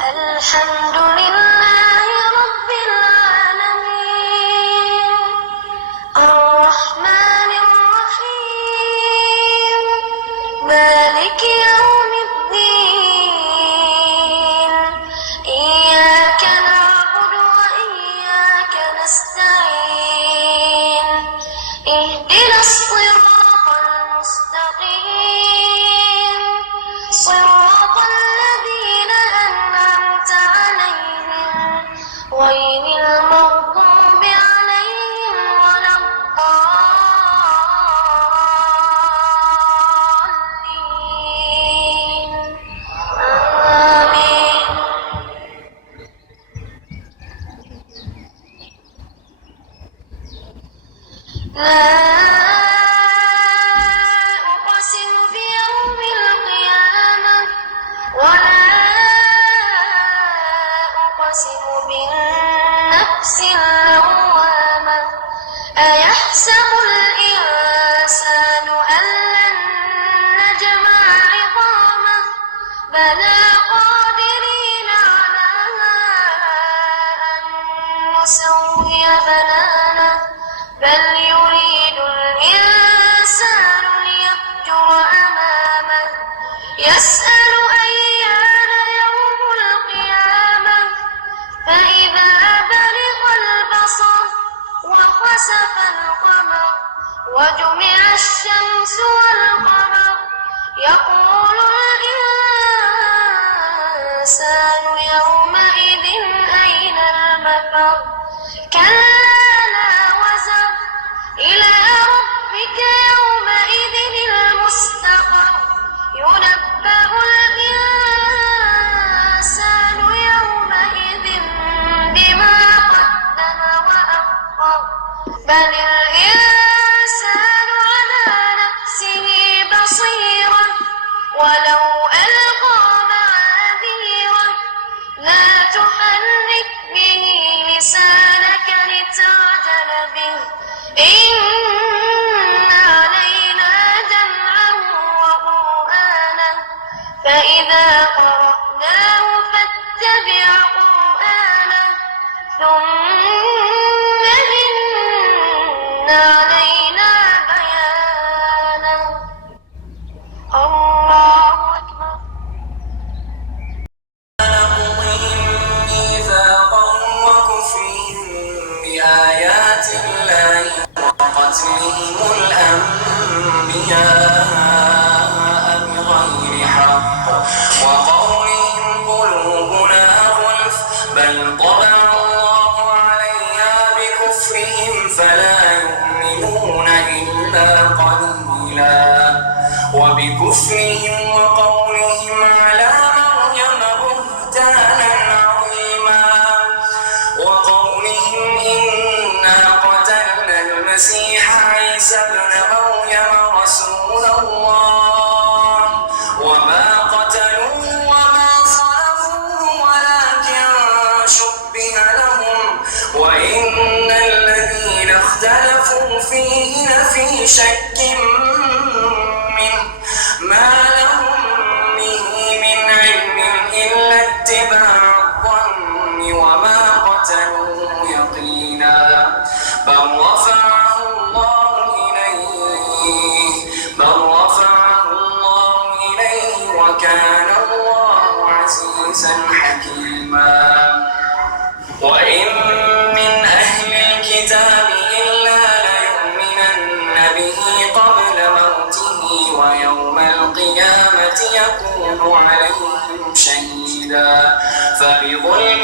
الحمد لله رب العالمين الرحمن الرحيم مالك يوم الدين إياك نعبد وإياك نستعين اهدنا الصراط المستقيم صراط الذين أنعمت عليهم غير المغضوب عليهم ولا الضالين آمين. لا أقسم بيوم القيامة ولا أقسم بالنفس اللوامة أيحسب الإنسان أن لن نجمع عظامه بلى قادرين على أن نسوي بنانه بل يريد الإنسان ليفجر أمامه يسأل أيان يوم القيامة فإذا برق البصر وخسف القمر وجمع الشمس والقمر يقول الإنسان يومئذ أين المفر كلا لا وزر إلى ربك يومئذ المستقر ينبأ الإنسان يومئذ بما قدم وأخر بل الإنسان على نفسه بصيرة ولو ألقى معاذيره لا تحرك به لسانك لتعجل به إن علينا جمعه وقرآنه فإذا قرأناه فاتبع قرآنه ثم إن علينا بيانه الله أكبر. نقضهم ميثاقهم وكفرهم بآيات الله وقتلهم الأنبياء بغير حق وقولهم قلوبنا غلف بل طبع الله عليها بكفرهم فلا يؤمنون إلا قليلا وبكفرهم وقولهم على مريم بهتانا عظيما وقولهم إنا قتلنا المسيح عيسى ابن مريم رسول الله وما قتلوه وما صلبوه ولكن شبه لهم وإن الذين اختلفوا فيه لفي شك منه ما لهم به من علم إلا اتباع الظن وما قتلوه يقينا بل رفعه الله إليه وكان الله عزيزا حكيما وإن من أهل الكتاب إلا ليؤمنن به قبل موته ويوم القيامة يكون عليهم شهيدا فبظلم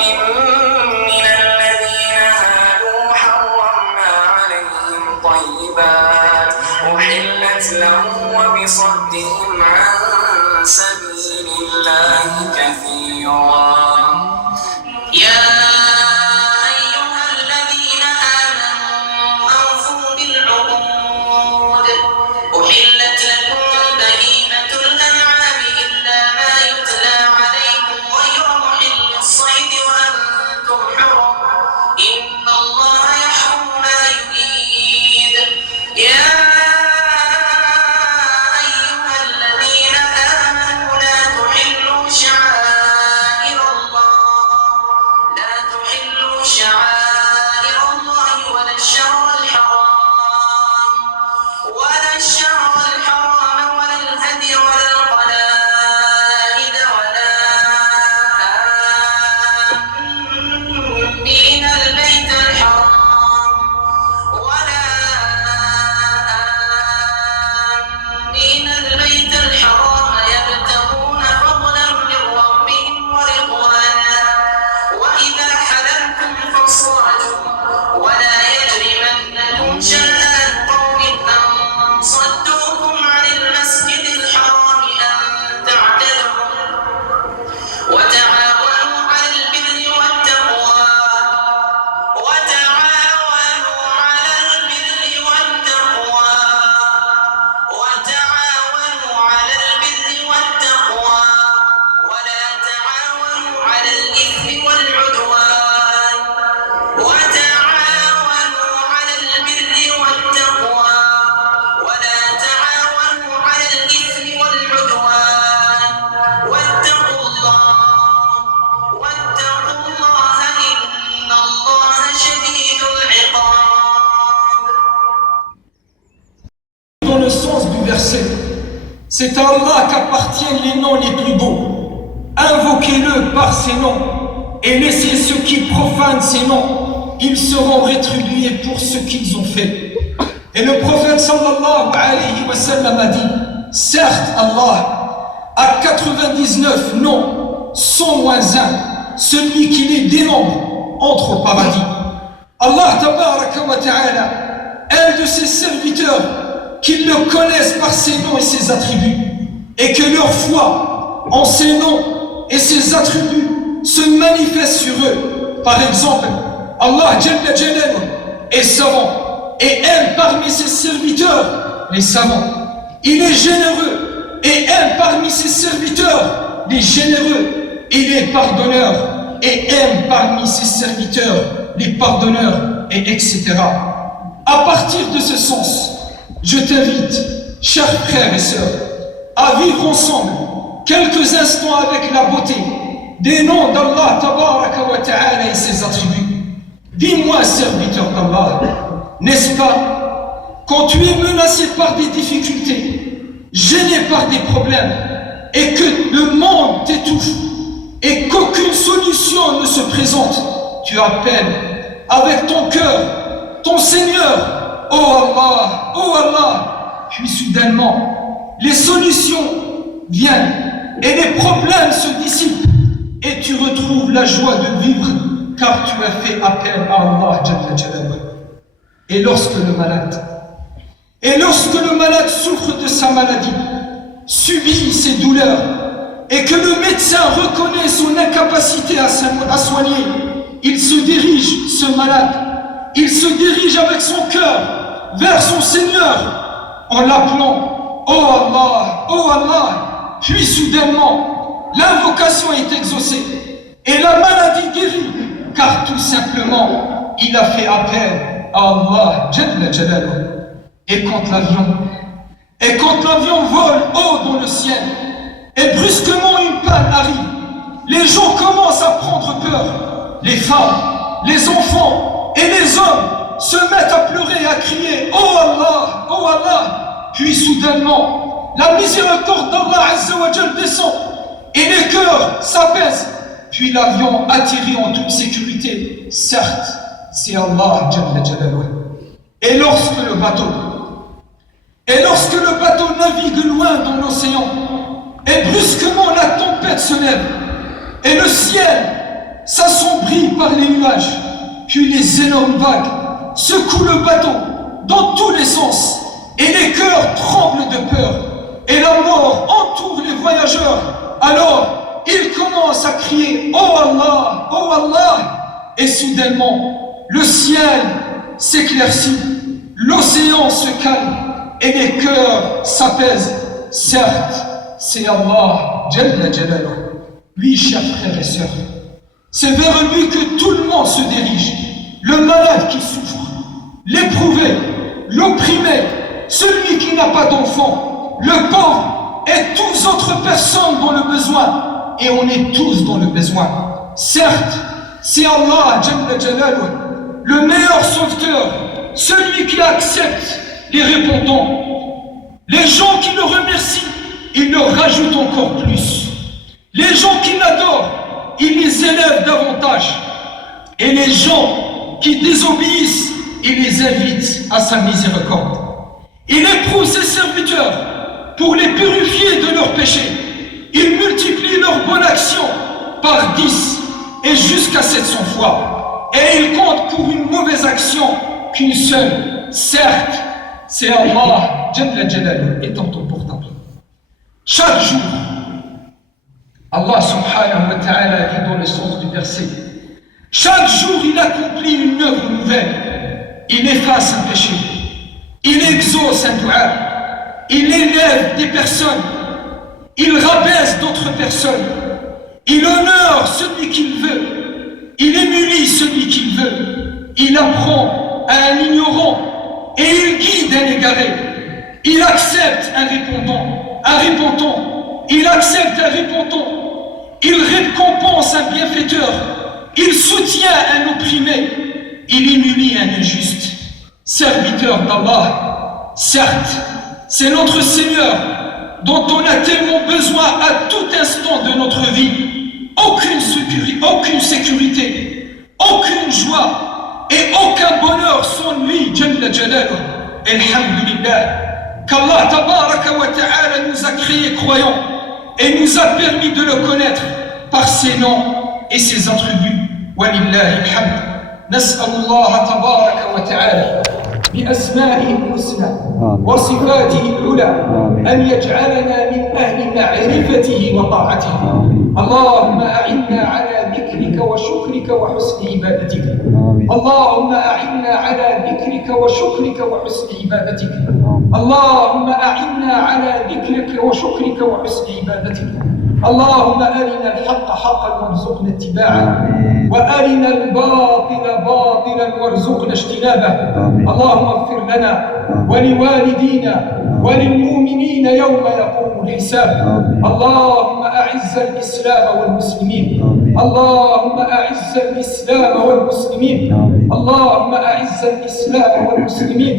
من الذين هادوا حرمنا عليهم طيبات أحلت لهم وبصدهم عن سبيل الله كثيرا يا أيها الذين آمنوا أوفوا بالعقود أحلت لكم بهيمة الأنعام إلا ما يتلى عليكم غير محل الصيد وأنتم حرم إن الله يحكم du verset. C'est à Allah qu'appartiennent les noms les plus beaux. Invoquez-le par ses noms et laissez ceux qui profanent ces noms. Ils seront rétribués pour ce qu'ils ont fait. Et le prophète sallallahu alayhi wa sallam a dit, certes Allah a 99 noms, 100 moins 1, celui qui les dénombre entre au paradis. Allah tabaraka wa ta'ala aime de ses serviteurs qu'ils le connaissent par ses noms et ses attributs, et que leur foi en ses noms et ses attributs se manifeste sur eux. Par exemple, Allah Jalla Jalaluhu est savant et aime parmi ses serviteurs les savants. Il est généreux et aime parmi ses serviteurs les généreux. Il est pardonneur et aime parmi ses serviteurs les pardonneurs, et etc. À partir de ce sens, je t'invite, chers frères et sœurs, à vivre ensemble quelques instants avec la beauté des noms d'Allah tabaraka wa ta'ala et ses attributs. Dis-moi, serviteur d'Allah, n'est-ce pas, quand tu es menacé par des difficultés, gêné par des problèmes, et que le monde t'étouffe, et qu'aucune solution ne se présente, tu appelles avec ton cœur, ton Seigneur, oh Allah, puis soudainement, les solutions viennent, et les problèmes se dissipent, et tu retrouves la joie de vivre, car tu as fait appel à Allah Jalla Jalaluhu. Et lorsque le malade souffre de sa maladie, subit ses douleurs, et que le médecin reconnaît son incapacité à soigner, il se dirige, ce malade, il se dirige avec son cœur vers son Seigneur en l'appelant, oh Allah, puis soudainement, l'invocation est exaucée et la maladie guérit, car tout simplement, il a fait appel à Allah Jalla Jalaluhu. Et quand l'avion vole haut dans le ciel, et brusquement une panne arrive, les gens commencent à prendre peur. Les femmes, les enfants et les hommes se mettent à pleurer et à crier « Oh Allah !» Puis soudainement, la miséricorde d'Allah Azza wa Jal descend et les cœurs s'apaisent. Puis l'avion atterrit en toute sécurité. Certes, c'est Allah Jalla Jalaluhu. Et lorsque le bateau navigue loin dans l'océan, et brusquement la tempête se lève, et le ciel s'assombrit par les nuages, puis les énormes vagues secouent le bateau dans tous les sens, et les cœurs tremblent de peur, et la mort entoure les voyageurs. Alors, ils commencent à crier « Oh Allah, oh Allah !» Et soudainement, le ciel s'éclaircit, l'océan se calme, et les cœurs s'apaisent. Certes, c'est Allah Jalla Jalaluhu. Oui, chers frères et sœurs, c'est vers lui que tout le monde se dirige. Le malade qui souffre, l'éprouvé, l'opprimé, celui qui n'a pas d'enfant, le pauvre et toutes autres personnes dans le besoin. Et on est tous dans le besoin. Certes, c'est Allah Jalla Jalaluhu, le meilleur sauveteur, celui qui accepte les répondants. Les gens qui le remercient, il leur rajoute encore plus. Les gens qui l'adorent, il les élève davantage. Et les gens qui désobéissent, il les invite à sa miséricorde. Il éprouve ses serviteurs pour les purifier de leurs péchés. Il multiplie leurs bonnes actions par 10 et jusqu'à 700 fois. Et il compte pour une mauvaise action qu'une seule. Certes, c'est Allah Jalla Jalaluhu étant ton porte-parole. Chaque jour, Allah subhanahu wa ta'ala dit dans le sens du verset, chaque jour il accomplit une œuvre nouvelle. Il efface un péché, il exauce un dua, il élève des personnes, il rabaisse d'autres personnes, il honore celui qu'il veut, il humilie celui qu'il veut, il apprend à un ignorant et il guide un égaré, il accepte un repentant, il accepte un repentant, il récompense un bienfaiteur, il soutient un opprimé, il humilie un injuste. Serviteur d'Allah, certes, C'est notre Seigneur dont on a tellement besoin à tout instant de notre vie. Aucune sécurité, aucune joie et aucun bonheur sans lui, Jalla Jalaluh. Alhamdulillah, qu'Allah Tabaraka wa Ta'ala nous a créés croyants et nous a permis de le connaître par ses noms et ses attributs. Walillahi alhamd. نسأل الله تبارك وتعالى بأسمائه الحسنى وصفاته العلى أن يجعلنا من أهل معرفته وطاعته. اللهم أعنا على ذكرك وشكرك وحسن عبادتك. اللهم أعنا على ذكرك وشكرك وحسن عبادتك. اللهم أعنا على ذكرك وشكرك وحسن عبادتك. اللهم أرنا الحق حقا وارزقنا اتباعه وأرنا الباطل باطلا وارزقنا اجتنابه. اللهم اغفر لنا ولوالدينا وللمؤمنين يوم يقوم الحساب. اللهم أعز الإسلام والمسلمين. اللهم أعز الإسلام والمسلمين. اللهم أعز الإسلام والمسلمين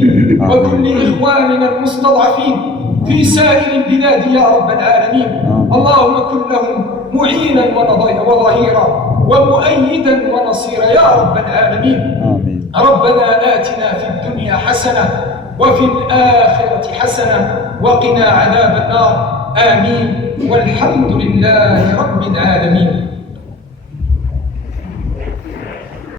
وكل إخواننا المستضعفين في سائر البلاد يا رب العالمين. اللهم كن لهم معينا وظهيرا ومؤيدا ونصيرا يا رب العالمين. ربنا آتنا في الدنيا حسنة وفي الآخرة حسنة وقنا عذاب النار. آمين والحمد لله رب العالمين.